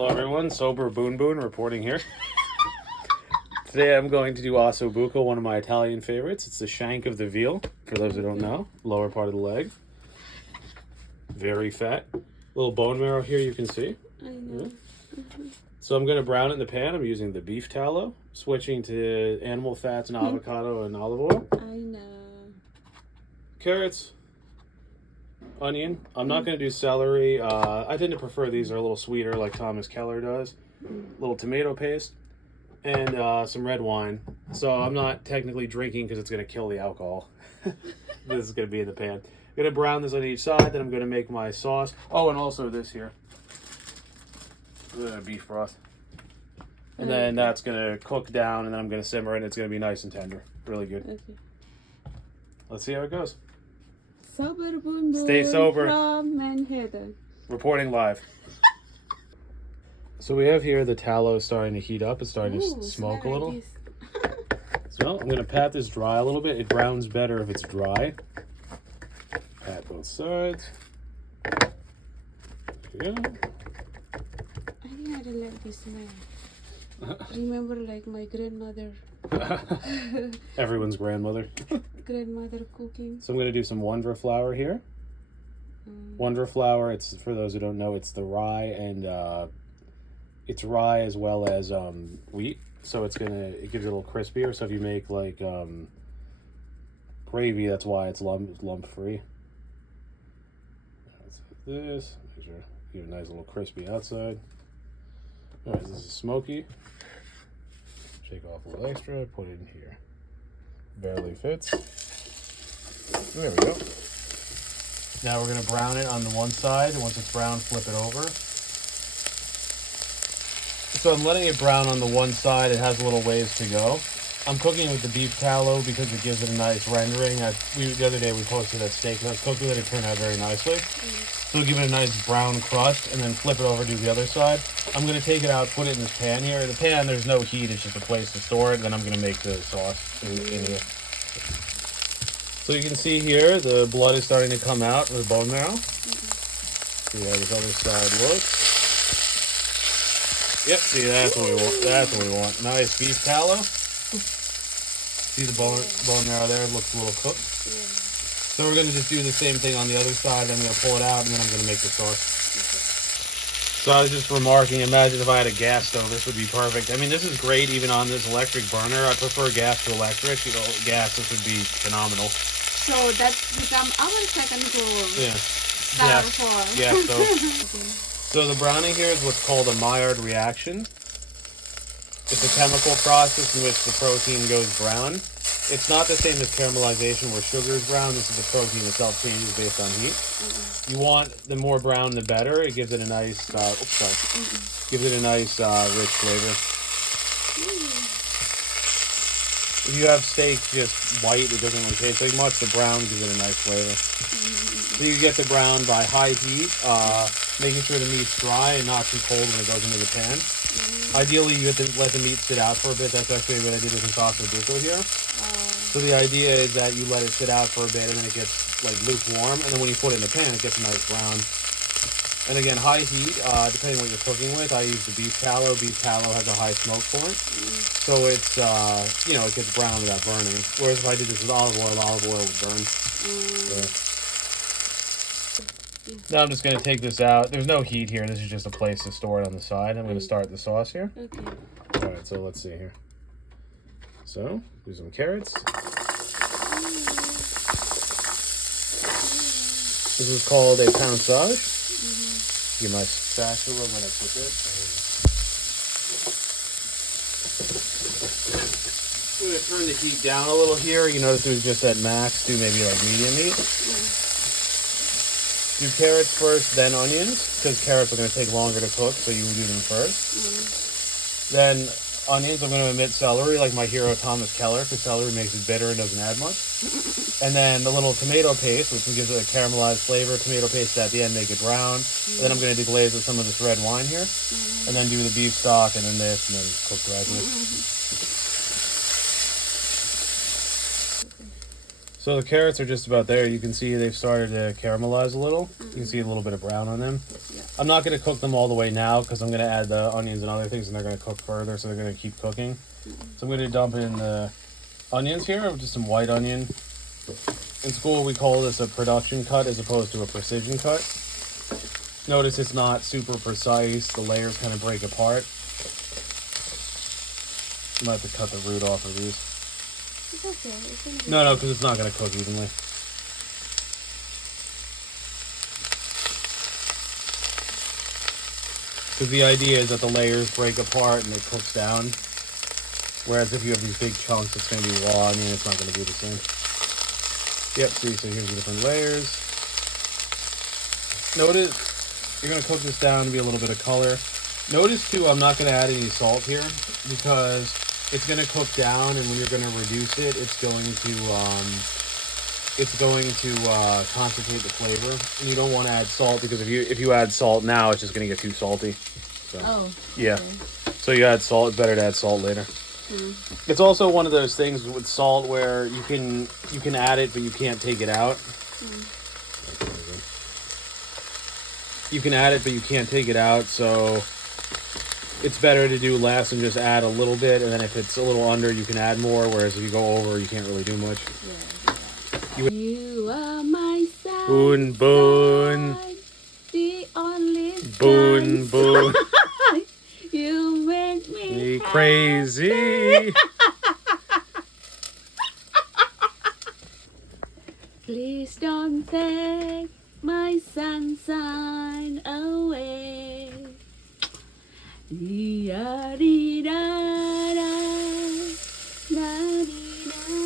Hello everyone, Sober Boon Boon reporting here. Today I'm going to do Ossobucco, one of my Italian favorites. It's the shank of the veal, for those who don't know. Lower part of the leg. Very fat. Little bone marrow here you can see. I know. So I'm going to brown it in the pan. I'm using the beef tallow, switching to animal fats and avocado and olive oil. I know. Carrots. Onion. I'm not going to do celery. I tend to prefer these. They're a little sweeter like Thomas Keller does. Little tomato paste. And some red wine. So I'm not technically drinking because it's going to kill the alcohol. This is going to be in the pan. I'm going to brown this on each side. Then I'm going to make my sauce. Oh, and also this here. Beef broth. And then that's going to cook down. And then I'm going to simmer it. And it's going to be nice and tender. Really good. Okay. Let's see how it goes. Sober Boon Boon Stay sober. From Manhattan. Reporting live. So we have here the tallow starting to heat up. It's starting to smoke a little. So I'm going to pat this dry a little bit. It browns better if it's dry. Pat both sides. There we go. I think I don't like this smell. Remember, like my grandmother. Everyone's grandmother. Grandmother cooking. So I'm going to do some Wonder flour here. Wonder flour, it's, for those who don't know, it's the rye, and it's rye as well as wheat. So it gives it a little crispier. So if you make like gravy, that's why it's lump free. This, make sure you get a nice little crispy outside. All right, this is smoky. Shake off a little extra, put it in here. Barely fits. There we go. Now we're going to brown it on the one side, and once it's brown, flip it over. So I'm letting it brown on the one side. It has a little ways to go. I'm cooking with the beef tallow because it gives it a nice rendering. The other day we posted that steak that I was cooked with it. It turned out very nicely. So we'll give it a nice brown crust and then flip it over to the other side. I'm going to take it out, put it in this pan here. The pan, there's no heat. It's just a place to store it. Then I'm going to make the sauce in here. So you can see here, the blood is starting to come out with the bone marrow. See how this other side looks. Yep, see, that's what we want. That's what we want. Nice beef tallow. See the bone marrow there? It looks a little cooked. So we're going to just do the same thing on the other side. I'm going to pull it out, and then I'm going to make the sauce. So I was just remarking, imagine if I had a gas stove, this would be perfect. I mean, this is great even on this electric burner. I prefer gas to electric. You know, gas, this would be phenomenal. So that's become our second goal. Yeah. Yeah. So the browning here is what's called a Maillard reaction. It's a chemical process in which the protein goes brown. It's not the same as caramelization where sugar is brown. This is the protein itself changes based on heat. You want the more brown the better. It gives it a nice, gives it a nice rich flavor. If you have steak just white, it doesn't really taste like much. The brown gives it a nice flavor. So you get the brown by high heat, making sure the meat's dry and not too cold when it goes into the pan. Ideally, you have to let the meat sit out for a bit. That's actually what I did with this Ossobucco here. So the idea is that you let it sit out for a bit and then it gets like lukewarm. And then when you put it in the pan, it gets a nice brown. And again, high heat, depending on what you're cooking with. I use the beef tallow. Beef tallow has a high smoke point. So it's, you know, it gets brown without burning. Whereas if I did this with olive oil would burn. Now I'm just going to take this out. There's no heat here. This is just a place to store it on the side. I'm going to start the sauce here. Okay. All right, so let's see here. So, do some carrots. This is called a pansage. Get my spatula when I put this. I'm going to turn the heat down a little here. You notice it was just at max. Do maybe like medium heat. Do carrots first, then onions, because carrots are going to take longer to cook, so you do them first. Then onions, I'm going to omit celery, like my hero Thomas Keller, because celery makes it bitter and doesn't add much. And then the little tomato paste, which gives it a caramelized flavor. Tomato paste at the end, make it brown. And then I'm going to deglaze with some of this red wine here. And then do the beef stock, and then this, and then cook gradually. So the carrots are just about there. You can see they've started to caramelize a little. You can see a little bit of brown on them. Yeah. I'm not going to cook them all the way now because I'm going to add the onions and other things, and they're going to cook further, so they're going to keep cooking. So I'm going to dump in the onions here, just some white onion. In school, we call this a production cut as opposed to a precision cut. Notice it's not super precise. The layers kind of break apart. I might have to cut the root off of these. It's okay. It's gonna be No, because it's not going to cook evenly. Because the idea is that the layers break apart and it cooks down. Whereas if you have these big chunks, it's going to be raw. I mean, it's not going to be the same. Yep, see, so here's the different layers. Notice, you're going to cook this down to be a little bit of color. Notice, too, I'm not going to add any salt here because it's going to cook down, and when you're going to reduce it, it's going to concentrate the flavor. And you don't want to add salt because if you add salt now, it's just going to get too salty. So, Oh. yeah. Okay. So you add salt. It's better to add salt later. It's also one of those things with salt where you can add it, but you can't take it out. You can add it, but you can't take it out. So it's better to do less and just add a little bit, and then if it's a little under, you can add more. Whereas if you go over, you can't really do much. Yeah. You are my sunshine, Boon, boon, the only boon, boon. You make me Crazy. Please don't take my sunshine away.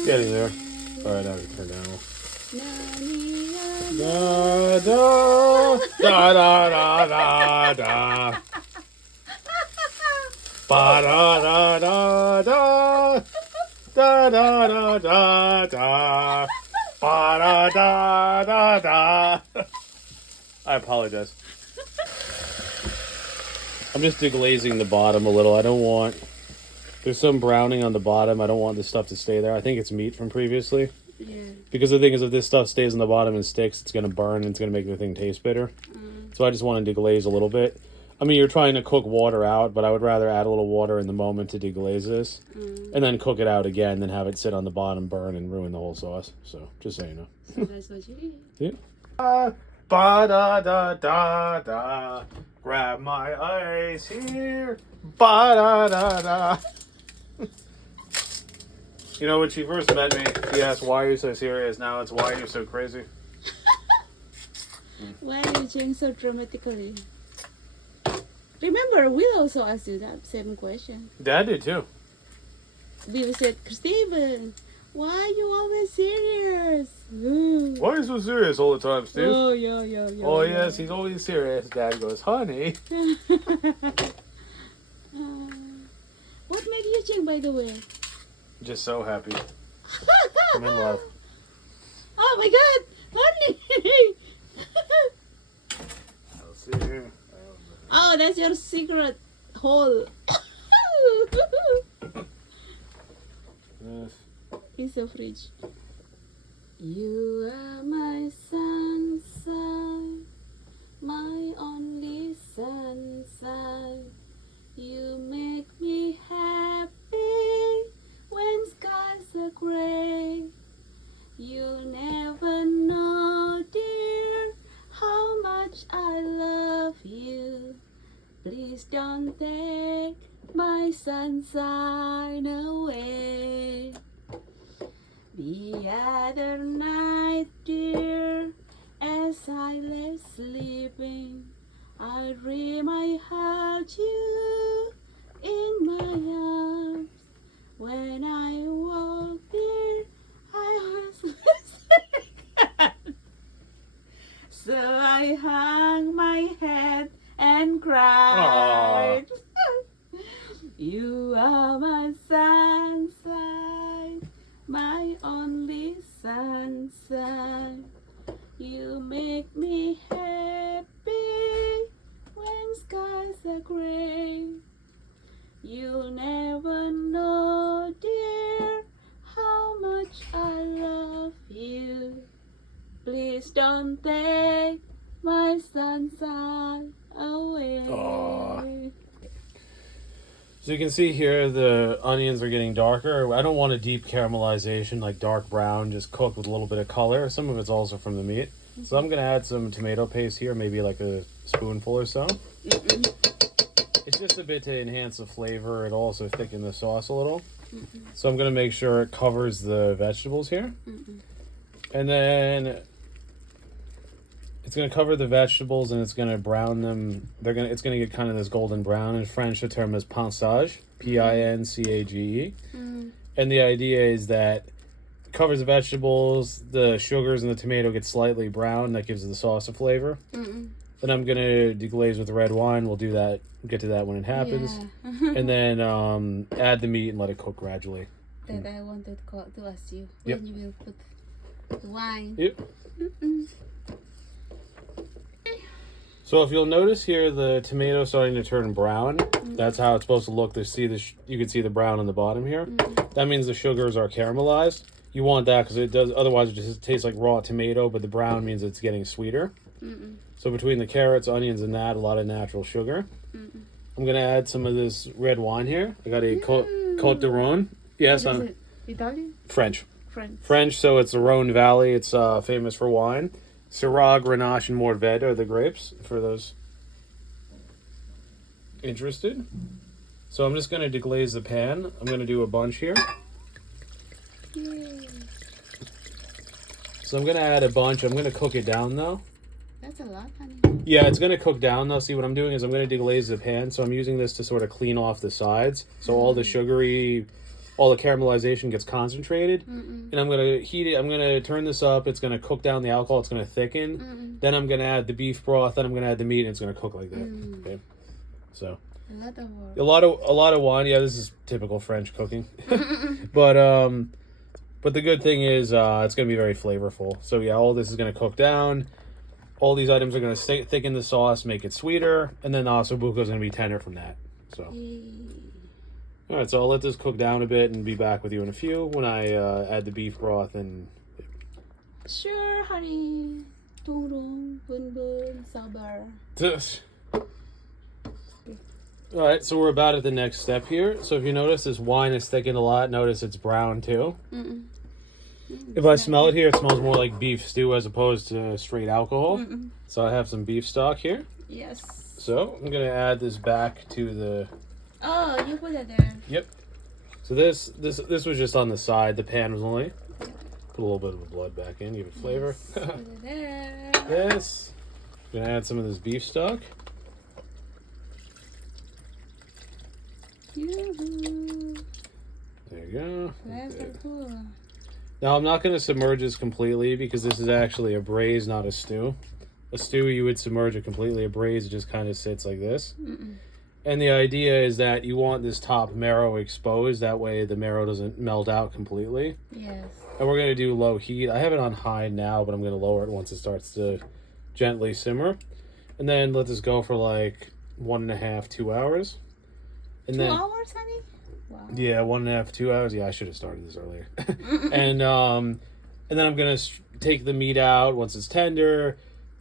Getting there. Alright, now we turn down. Da da da da da da da. Ba da da da da. Da da da da da. Ba da da da da. I apologize. I'm just deglazing the bottom a little. I don't want... There's some browning on the bottom. I don't want this stuff to stay there. I think it's meat from previously. Yeah. Because the thing is, if this stuff stays on the bottom and sticks, it's going to burn and it's going to make the thing taste bitter. So I just want to deglaze a little bit. I mean, you're trying to cook water out, but I would rather add a little water in the moment to deglaze this. And then cook it out again, then have it sit on the bottom, burn, and ruin the whole sauce. So, just so you know. So that's what you did. Yeah. Ba-da-da-da-da. Grab my ice here. Ba-da-da-da. You know, when she first met me, she asked, why are you so serious? Now it's, why are you so crazy? Why are you change so dramatically? Remember, we also asked you that same question. Dad did too. We said, Steven, why are you always serious? Ooh. Why are you so serious all the time, Steve? Oh, yeah. Oh, yes, he's always serious. Dad goes, honey. What made you change, by the way? Just so happy. I'm in love. Oh my God, honey! I'll see you. Oh, that's your secret hole. Yes. It's the fridge. You are my sunshine, my only sunshine. You make me happy when skies are gray. You'll never know, dear, how much I love you. Please don't take my sunshine away. The other night, dear, as I lay sleeping, I dream I held you in my arms. When I woke, dear, I was missing. So I hung my head and cried. You are my sunshine, my only sunshine. You make me happy when skies are gray. You'll never know, dear, how much I love you. Please don't take my sunshine away. Aw. So you can see here the onions are getting darker. I don't want a deep caramelization, like dark brown, just cooked with a little bit of color. Some of it's also from the meat. So I'm going to add some tomato paste here, maybe like a spoonful or so. It's just a bit to enhance the flavor. It'll also thicken the sauce a little. So I'm going to make sure it covers the vegetables here. And then it's going to cover the vegetables and it's going to brown them. It's going to get kind of this golden brown. In French, the term is pinçage, P-I-N-C-A-G-E. And the idea is that it covers the vegetables, the sugars and the tomato get slightly brown. That gives the sauce a flavor. Then I'm going to deglaze with red wine. We'll do that. Get to that when it happens. Yeah. And then add the meat and let it cook gradually. That I wanted to ask you when you will put the wine. Yep. So if you'll notice here, the tomato's starting to turn brown. That's how it's supposed to look. You can see the brown on the bottom here. That means the sugars are caramelized. You want that because it does. Otherwise, it just tastes like raw tomato. But the brown means it's getting sweeter. So between the carrots, onions, and that, a lot of natural sugar. I'm gonna add some of this red wine here. I got a Côte de Rhône. Yes, What is it? Italian? French. French. So it's the Rhône Valley. It's famous for wine. Syrah, Grenache, and Mourvedre are the grapes, for those interested. So I'm just going to deglaze the pan. I'm going to do a bunch here. Yay. So I'm going to add a bunch. I'm going to cook it down, though. That's a lot, honey. Yeah, it's going to cook down, though. See, what I'm doing is I'm going to deglaze the pan. So I'm using this to sort of clean off the sides. So all the sugary... all the caramelization gets concentrated. And I'm going to heat it. I'm going to turn this up. It's going to cook down the alcohol. It's going to thicken. Then I'm going to add the beef broth. Then I'm going to add the meat, and it's going to cook like that. Okay. So A lot of work. a lot of wine. Yeah, this is typical French cooking. But the good thing is it's going to be very flavorful. So yeah, all this is going to cook down. All these items are going to thicken the sauce, make it sweeter, and then the ossobuco is going to be tender from that. So. All right, so I'll let this cook down a bit and be back with you in a few when I add the beef broth and... Sure, honey. Turong, bun, sabar. All right, so we're about at the next step here. So if you notice, this wine is thickened a lot. Notice it's brown, too. If I smell it here, it smells more like beef stew as opposed to straight alcohol. So I have some beef stock here. Yes. So I'm going to add this back to the... Oh, you put it there. Yep. So this was just on the side. The pan was only. Put a little bit of the blood back in, give it flavor. Put it there. Yes. Gonna add some of this beef stock. Yoo-hoo. There you go. That's Okay. cool. Now I'm not gonna submerge this completely because this is actually a braise, not a stew. A stew you would submerge it completely. A braise it just kind of sits like this. And the idea is that you want this top marrow exposed. That way the marrow doesn't melt out completely. Yes. And we're going to do low heat. I have it on high now, but I'm going to lower it once it starts to gently simmer. And then let this go for like 1.5, 2 hours. And 2 then, hours, honey? Wow. yeah, 1.5, 2 hours. Yeah, I should have started this earlier. And then I'm going to take the meat out once it's tender.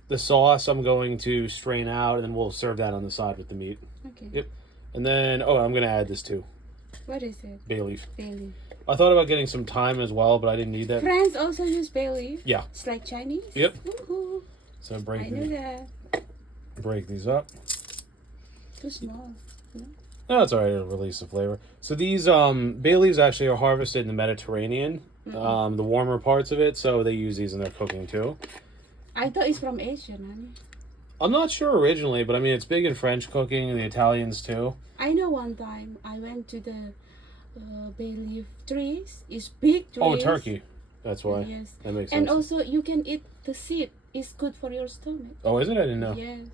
The sauce I'm going to strain out, and then we'll serve that on the side with the meat. Okay. Yep. And then, I'm going to add this too. What is it? Bay leaf. Bay leaf. I thought about getting some thyme as well, but I didn't need that. France also use bay leaf. Yeah. It's like Chinese. Yep. Woohoo. So I knew that. break these up. Too small. No? No, that's all right. It'll release the flavor. So these bay leaves actually are harvested in the Mediterranean, the warmer parts of it. So they use these in their cooking too. I thought it's from Asia, honey. I'm not sure originally, but I mean it's big in French cooking and the Italians too. I know one time I went to the bay leaf trees. It's big trees. Oh, Turkey. That's why. Yes. That makes sense. And also you can eat the seed. It's good for your stomach. Oh, is it? I didn't know. Yes.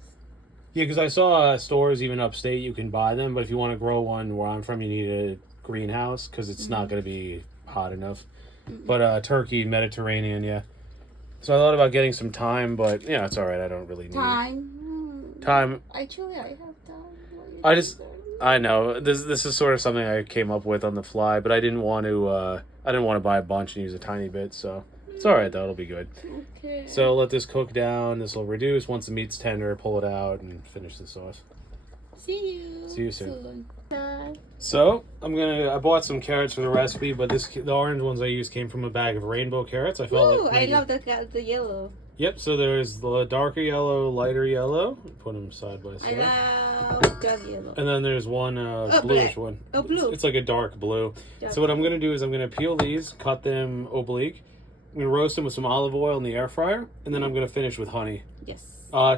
Yeah, because I saw stores even upstate you can buy them, but if you want to grow one where I'm from, you need a greenhouse because it's not going to be hot enough. But Turkey, Mediterranean, yeah. So I thought about getting some thyme, but yeah, it's all right. I don't really need Time. Thyme. Actually, I have time. I know this is sort of something I came up with on the fly, but I didn't want to buy a bunch and use a tiny bit. So It's all right though. It'll be good. Okay. So let this cook down. This will reduce. Once the meat's tender, pull it out and finish the sauce. See you. See you soon. Bye. So I bought some carrots for the recipe, but the orange ones I used came from a bag of rainbow carrots. I felt Ooh, like I love the yellow. Yep. So there's the darker yellow, lighter yellow. Put them side by I side. love dark yellow. And then there's one bluish one. Oh, blue. It's like a dark blue. Dark So what I'm gonna do is I'm gonna peel these, cut them oblique. I'm gonna roast them with some olive oil in the air fryer, and then I'm gonna finish with honey. Yes.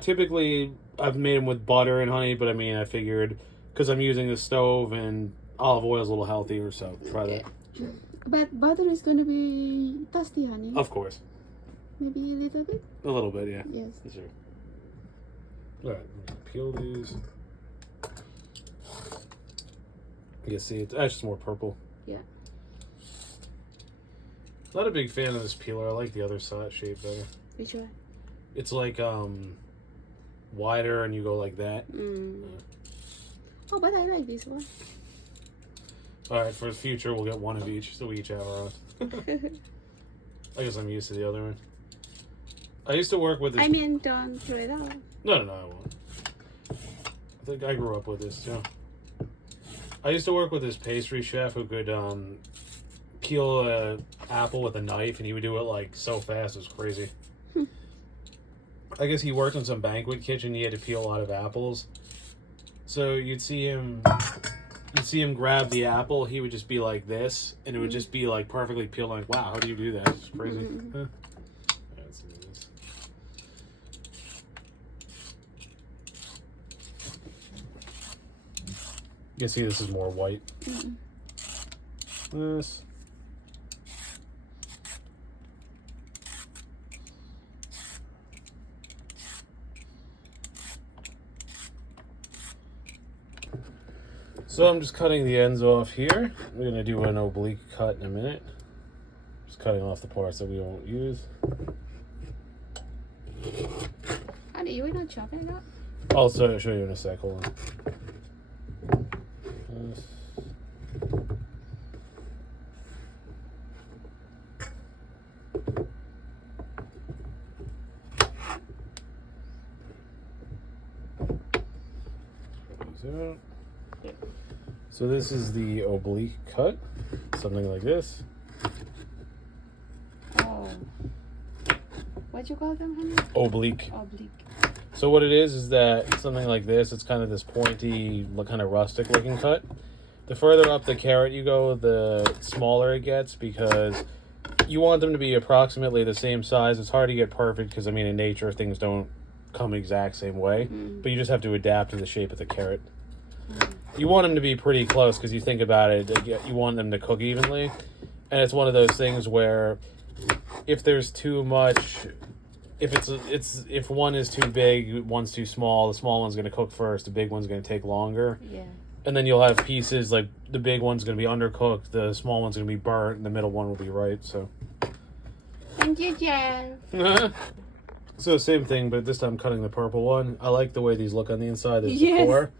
Typically, I've made them with butter and honey, but I mean, I figured because I'm using the stove and olive oil is a little healthier, so try that. But butter is gonna be tasty, honey. Of course. Maybe a little bit. A little bit, yeah. Yes. Sure. All right, peel these. You see, it's just more purple. Yeah. Not a big fan of this peeler. I like the other side shape better. Which one? It's like wider, and you go like that. Oh, but I like this one. All right, for the future, we'll get one of each, so we each have our own. I guess I'm used to the other one. I used to work with this. I mean, don't throw it out. No, I won't. I think I grew up with this too. I used to work with this pastry chef who could peel an apple with a knife, and he would do it like so fast, it was crazy. I guess he worked in some banquet kitchen. He had to peel a lot of apples, so you'd see him grab the apple. He would just be like this, and it would just be like perfectly peeled. Like, wow, how do you do that? It's crazy. Huh. Let's do this. You can see this is more white. This. So I'm just cutting the ends off here. We're going to do an oblique cut in a minute. Just cutting off the parts that we won't use. Honey, you will not chop it up? I'll show you in a sec. Hold on. This. Out. So this is the oblique cut, something like this. Oh. What you call them, honey? Oblique. Oblique. So what it is that something like this, it's kind of this pointy, kind of rustic looking cut. The further up the carrot you go, the smaller it gets, because you want them to be approximately the same size. It's hard to get perfect because, I mean, in nature, things don't come exact same way, but you just have to adapt to the shape of the carrot. You want them to be pretty close because you think about it, you want them to cook evenly, and it's one of those things where if there's too much, if one is too big, one's too small, the small one's going to cook first, the big one's going to take longer. Yeah. And then you'll have pieces like the big one's going to be undercooked, the small one's going to be burnt, and the middle one will be right. So. Thank you, Jeff. So same thing, but this time cutting the purple one. I like the way these look on the inside. There's Yes. the core,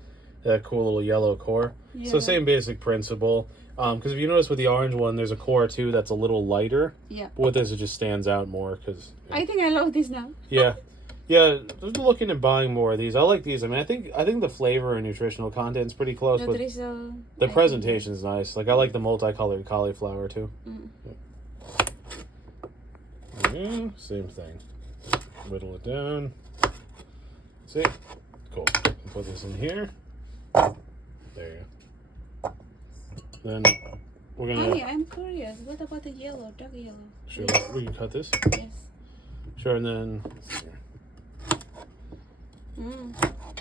that cool little yellow core. Yeah. So same basic principle. Because if you notice with the orange one, there's a core too that's a little lighter. Yeah. But with this, it just stands out more. Cause I think I love this now. yeah, just looking at buying more of these. I like these. I mean, I think the flavor and nutritional content is pretty close, but the presentation is nice. Like I like the multicolored cauliflower too. Yeah, same thing. Whittle it down. See? Cool. Put this in here. There you go. Then we're gonna. Honey, I'm curious. What about the yellow, dark yellow? Sure, we can cut this. Yes. Sure, and then. Let's see here.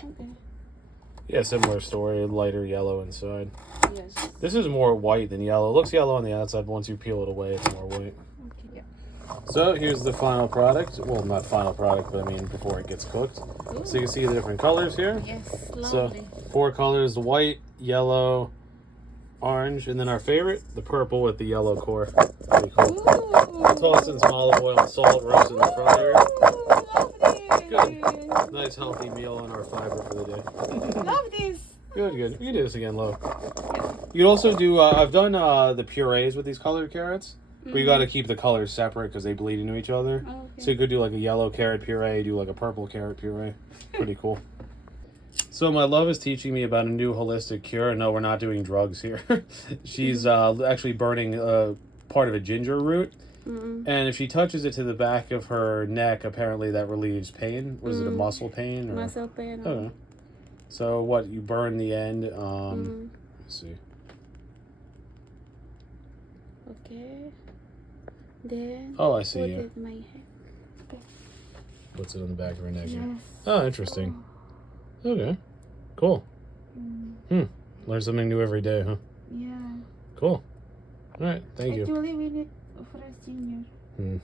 Okay. Yeah, similar story. Lighter yellow inside. Yes. This is more white than yellow. It looks yellow on the outside, but once you peel it away, it's more white. Okay. Yeah. So here's the final product. Well, not final product, but I mean before it gets cooked. Ooh. So you can see the different colors here. Yes. Lovely. So 4 colors: white, yellow, orange, and then our favorite, the purple with the yellow core. Pretty cool. Ooh. Toss in some olive oil and salt, roast in the fryer. Lovely. Good. Nice healthy meal and our fiber for the day. Love this. Good. You can do this again, Lo. You can also do, I've done the purees with these colored carrots. But you got to keep the colors separate because they bleed into each other. Oh, okay. So you could do like a yellow carrot puree, do like a purple carrot puree. Pretty cool. So my love is teaching me about a new holistic cure. No, we're not doing drugs here. She's actually burning part of a ginger root. Mm-mm. And if she touches it to the back of her neck, apparently that relieves pain. Was it a muscle pain? Or? Muscle pain. I don't know. So what, you burn the end. Let's see. Okay. Then Oh, I see. put Yeah. it in my head. Okay. Puts it on the back of her neck. Yes. Here. Oh, interesting. Okay. Cool. Learn something new every day, huh? Yeah. Cool. All right. Thank you. Actually, we need fresh ginger. All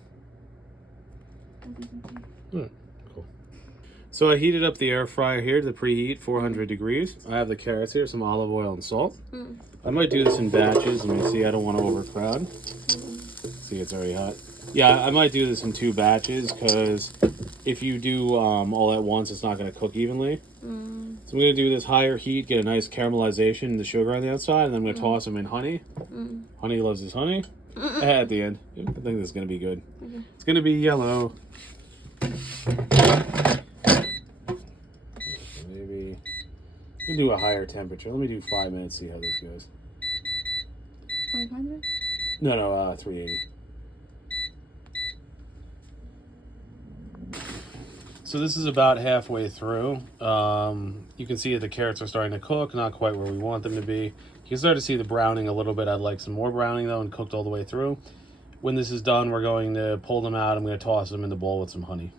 right. Cool. So I heated up the air fryer here to the preheat 400 degrees. I have the carrots here, some olive oil and salt. I might do this in batches. Let me see. I don't want to overcrowd. See, it's already hot. Yeah, I might do this in 2 batches because if you do all at once, it's not going to cook evenly. So I'm going to do this higher heat, get a nice caramelization, the sugar on the outside, and then I'm going to toss them in honey. Honey loves his honey. At the end. I think this is going to be good. Okay. It's going to be yellow. Maybe you can do a higher temperature. Let me do 5 minutes, see how this goes. 500? No, 380. So this is about halfway through. You can see that the carrots are starting to cook, not quite where we want them to be. You can start to see the browning a little bit. I'd like some more browning though and cooked all the way through. When this is done, we're going to pull them out. I'm going to toss them in the bowl with some honey.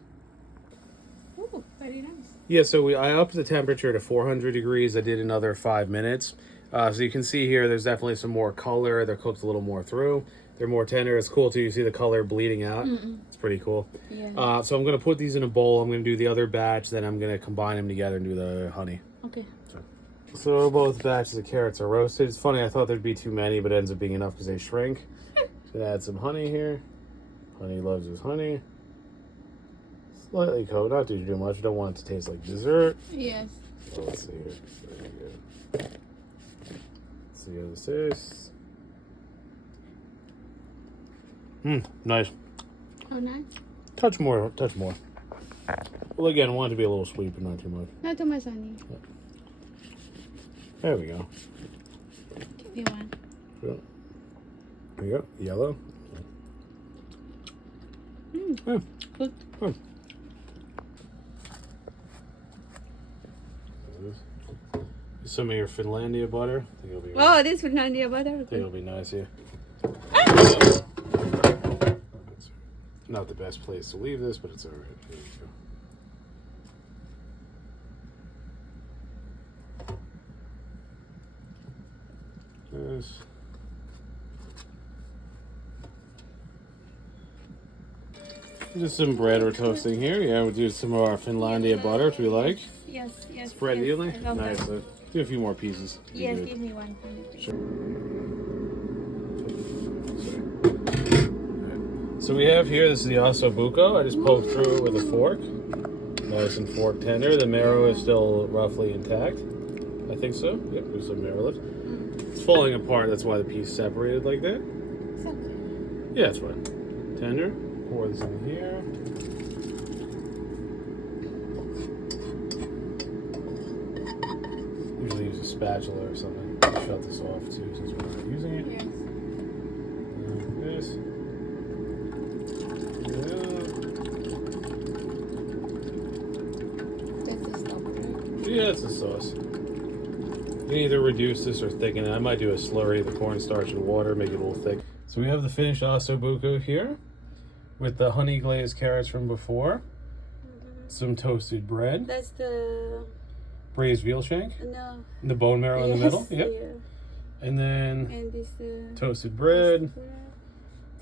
Oh, very nice. Yeah, so I upped the temperature to 400 degrees. I did another 5 minutes. So you can see here, there's definitely some more color. They're cooked a little more through. They're more tender. It's cool too. You see the color bleeding out. It's pretty cool. Yeah. So I'm going to put these in a bowl. I'm going to do the other batch. Then I'm going to combine them together and do the honey. Okay. So both batches of carrots are roasted. It's funny, I thought there'd be too many, but it ends up being enough because they shrink. So add some honey here. Honey loves his honey. Slightly coat, not do too much. Don't want it to taste like dessert. Yes. So let's see here. Very good. Let's see how this is. Nice. Oh, nice. Touch more. Well, again, I want it to be a little sweet, but not too much. Not too much honey. There we go. Give me one. There we go. Yellow. Good. Some of your Finlandia butter. I think it'll be Oh, this Finlandia butter. I think it'll be nice here. Not the best place to leave this, but it's alright. Here you go. This. Just some bread we're toasting here. Yeah, we'll do some of our Finlandia butter, which we like. Yes. Spread evenly. I love Nice. that. Do a few more pieces. Be Yes, good. give me one. Sure. So we have here, this is the Ossobucco. I just poked through it with a fork. Nice and fork tender. The marrow is still roughly intact. I think so. Yep, there's some marrow left. It's falling apart, that's why the piece separated like that. It's okay. Yeah, it's fine. Tender. Pour this in here. Usually use a spatula or something to shut this off too, since we're not using it. Yes. Like this. That's the stuff, right? Yeah, it's the sauce. You can either reduce this or thicken it. I might do a slurry, the cornstarch and water, make it a little thick. So we have the finished ossobuco here with the honey glazed carrots from before. Some toasted bread. That's the... Braised veal shank. No. The bone marrow in the middle. Yep. Yeah. And then And this... toasted bread.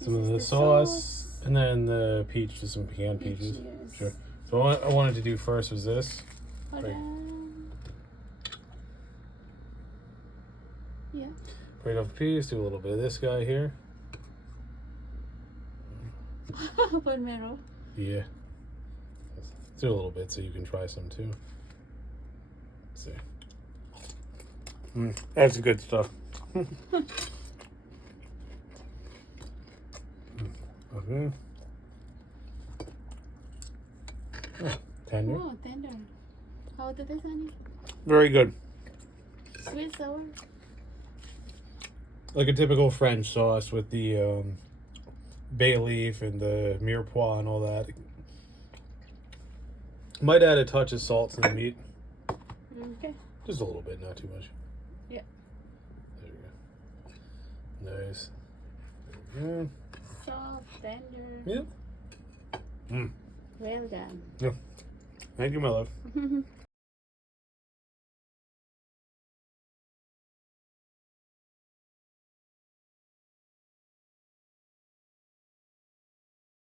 Some of This the is the sauce. And then the peach, just some pecan peaches. Yes. Sure. So what I wanted to do first was this. Hold Right. on. Yeah. Break off a piece, do a little bit of this guy here. Bone marrow. Yeah. Do a little bit so you can try some too. Let's see. That's good stuff. Mm. Oh, tender. Oh, tender. How did this, honey? Very good. Sweet, sour. Like a typical French sauce with the bay leaf and the mirepoix and all that. Might add a touch of salt to the meat. Okay. Just a little bit, not too much. Yeah. There you go. Nice. Mm. Soft, tender. Yeah. Mm. Well done. Yeah. Thank you, my love.